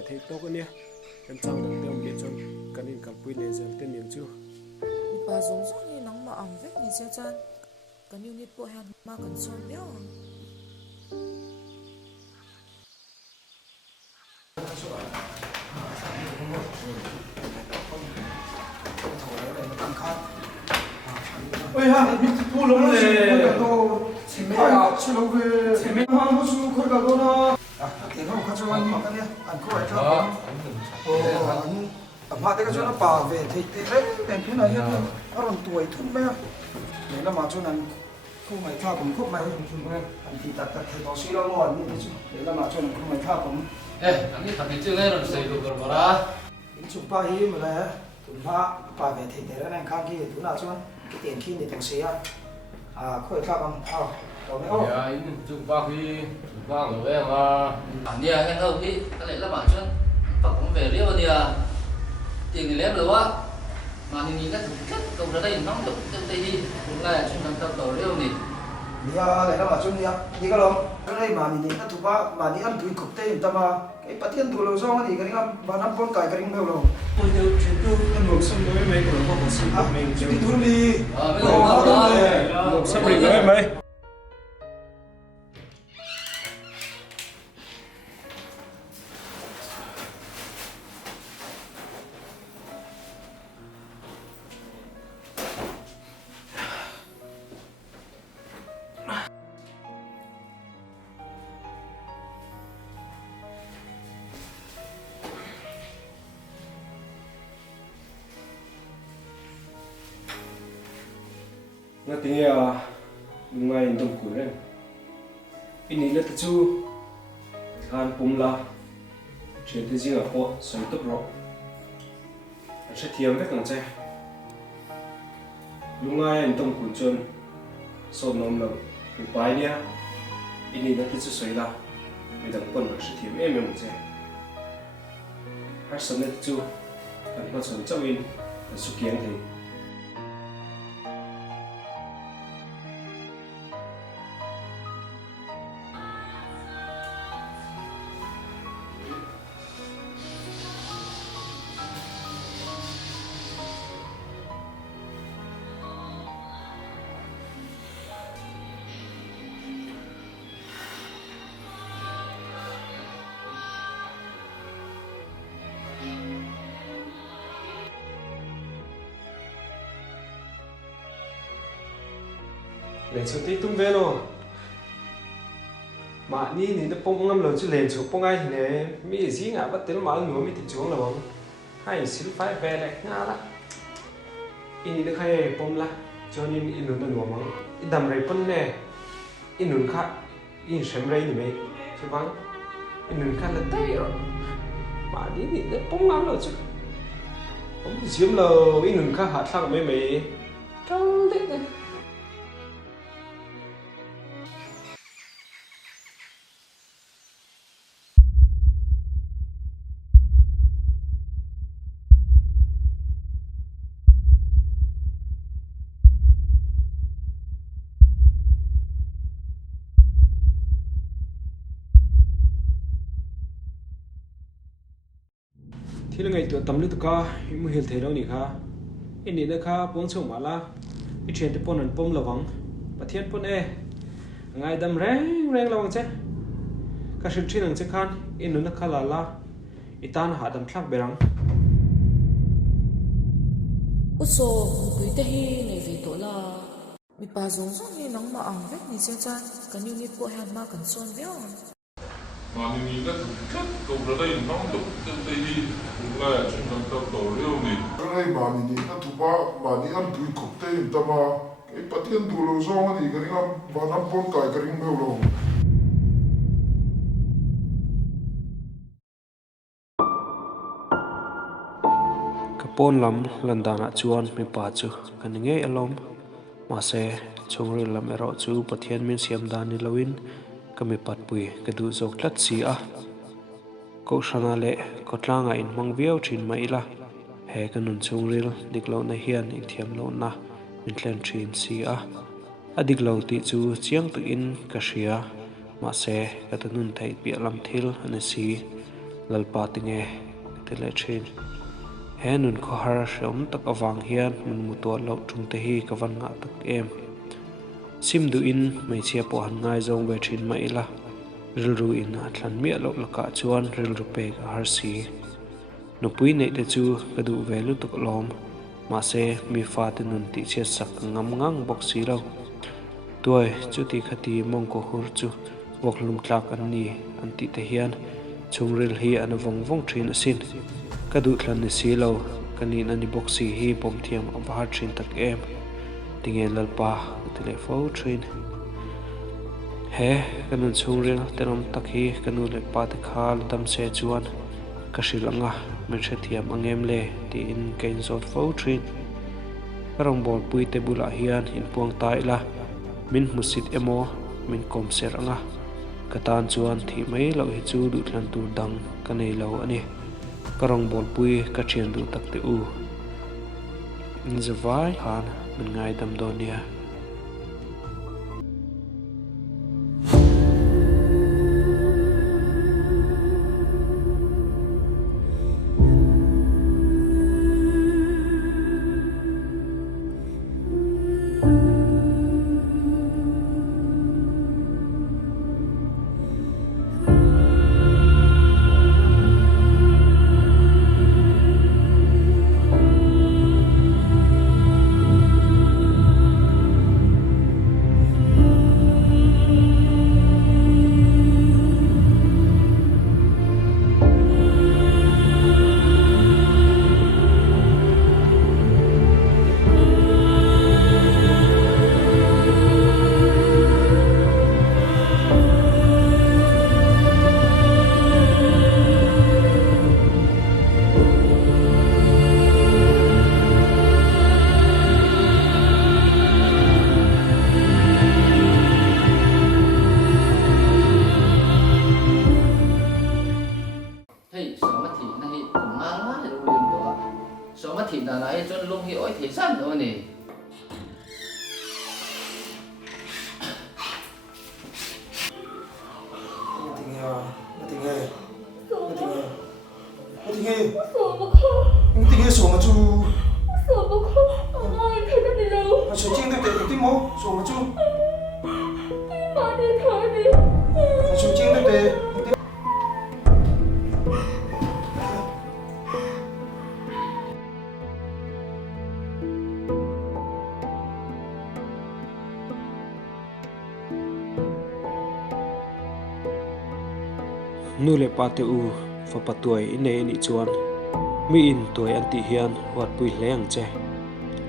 về thấy tốt cái nè em chẳng được tiêu biệt chọn cái nên cầm quy lệ dần tên miếng chưa bà giống giống như nắng mà ỏng vết như xe chan cái như nít bộ hàn mà cần son béo ôi ha mua lông lệ à chỉ lông về ha mua chú khơi cả đó à tiền nó khá cho anh mà cái này anh có phải không anh mà cái chỗ nó bảo về thì đấy đèn thứ này nó còn tuổi thun bé này là mà chỗ này không phải tha cũng không mày anh thì đặt thì nó suy lo ngon như thế chứ đấy là mà chỗ này không phải tha cũng anh đi thằng ấy chưa nghe rồi xây được rồi mà chúng ta hi mà là chúng ta bảo về thì đấy là anh khang kia thứ nào chứ cái tiền khi để thằng xe à khơi tha bằng à rồi đấy dạ anh chụp qua khi chụp qua rồi em anh đi anh không đi cái này là bản chất và cũng về riêng thì tiền thì lém rồi á mà nhìn cái thực chất cầu ra đây nó được trong đây đi cũng là chuyên làm tàu tàu riêng này bây giờ này là mà chung đi cái lồng cái này mà nhìn cái thứ ba mà đi ăn tùy cục tê người ta mà cái bắt tiền tùy lồng xong thì cái này và năm con cải cái này nhiều lồng ôi tiêu chuyện tiêu ăn luộc xong rồi mấy của nó còn xin của mình cái thứ đi bây giờ luộc xong rồi với mấy nó tiếng đúng ngay đồng cuối đấy ini là tu kan pumla chuyện thế gì ở phố soi tốc độ sẽ thiam với càng chạy lúc ngay anh đồng cuối chân sốt nóng lẩu bị bay nha ini là thứ soi la bị đằng quân sẽ thiam em một chạy hai sân này tu kan mà soi trong in là sự kiện thì lên số tí tung về rồi mà ni nó bông ngâm lớn chứ lên số bông ai thì này mi gì ngã bắt tới mà ngứa mi thì xuống là bông hay xin phải về lại ngã啦ini nó hay bông la cho nên in nó ngứa mà in đầm rây bông nè in nó khác in xem rây thì mấy chứ vắng in nó khác là tây rồi mà ni nó bông ngâm lớn chứ bông diếm là in nó khác hạt sang mấy mấy câu đấy này thì là ngày tuổi tầm lúc đó mình hiểu thế đâu nhỉ kha in đi nữa kha buông xuống mà la cái chuyện thì pon ăn pom lawang và thiên pon ngày đâm reng reng lawang chứ cái sự chuyện này khan in nó kha la itan hạ đâm thắc berang uso quý tê hi này về tổ là bị bà giống giống như nắng mà ỏng vết như xe chan cái như nít bộ hàn mà cần son béo mà nhìn cái thực chất cầu ra đây nó được trong đây đi cũng là chuyên làm tàu tàu riêng này cái này mà nhìn cái thứ ba mà đi ăn tùy cục tê người ta mà cái bắt tiền tùy lồng xong thì cái này và năm con cải cái này nhiều lồng kapon lam landana chuan mi pa chu kan nge alom ma se chungri lam ero chu pathian min siam dan ni lawin kami patpui ka du zok tlat si a ko shana le ko tlanga in mang viau thin mai la he kanun chungril diklo na hian in thiam lo na min tlen thin si a adiklo ti chu chiang tu in ka shia ma se ka tanun thai pi lam thil ani si lalpa tinge tele thin he nun kho har shom tak awang hian mun mu to lo tung te hi ka van nga tak em sim du in mai chia po han ngai zong ve thin mai la ril ru in a thlan mi lo laka chuan ril ru pe ka har si no pui nei te chu ka du ve lu tuk lom ma se mi fa te nun ti che sak ngam ngang bok si lo tuai chu ti khati mong ko hur chu vok lum tlak an ni an ti te hian chung ril hi an vong vong thin asin ka du thlan ni si lo kanin ani bok si hi pom thiam a bahar thin tak em tinge lalpa tele fo thin he kanun chung ril tenom tak hi kanu le pa te khal dam se chuan kashilanga men the thiam angem le ti in kein zot fo thin karong bol pui te bula hian in puang tai la min musit emo min kom ser anga katan chuan thi mai lo hi chu du thlan tur dang kanei lo ani karong bol pui ka thian du tak te u in zawai han min ngai dam do nia cho luôn hiểu thể sản thôi nè. Tinggal suama tu. Suama kau, ai thay cái này đâu? Suy chinh được để tìm mô, suama tu. Mà đi thôi đi. Suy chinh được để. Nu le pa te u fa patuai ine ni chuan mi in toy anti hian wat pui leng che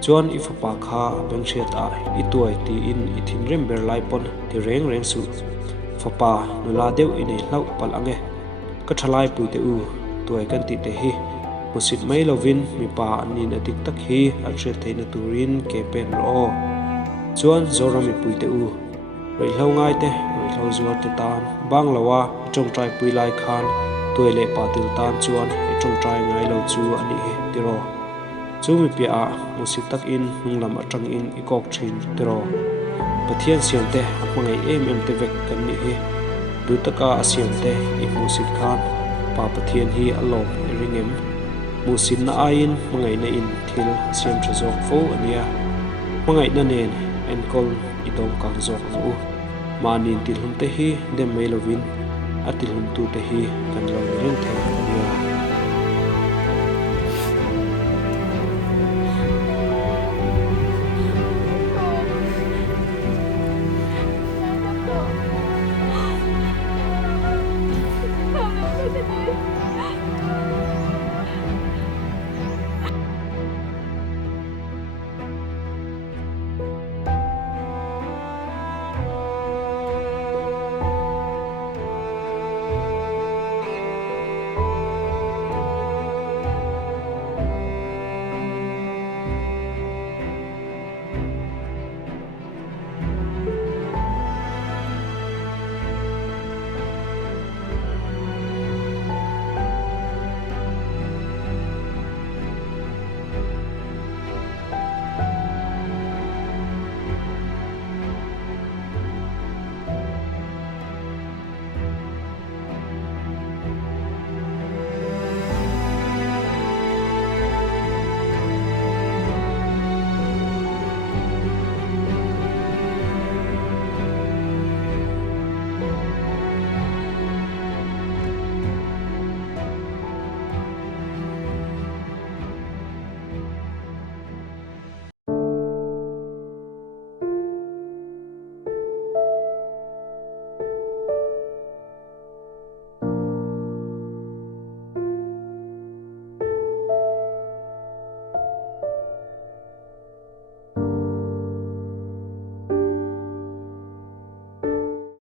chuan i fa pa kha beng shet a i toy ti in i thin rem ber lai pon ti reng reng su fa pa nu la deu ine hlau pal ange ka thalai pui te u toy kan ti te hi musit mai lovin mi pa ani na tik tak hi a thre theina turin ke pen ro chuan zora mi pui te u rei hlau ngai te rei hlau zuar te tan bang lawa trong trai pui lai khan toy le pa til tan chuan trong trai ngai lo chu ani he tiro chu mi pia musit tak in nunglam atang in ikok thin tiro pathian siam te apmangai em te vek kan ni hi du taka asiam te i musit khan pa pathian hi alom ringem musit na ain mangai na in thil siam thazok fo ania mangai na nen enkol idom kang zok u manin tilhum te hi dem mailovin atilhum tu te hi kan lo ren the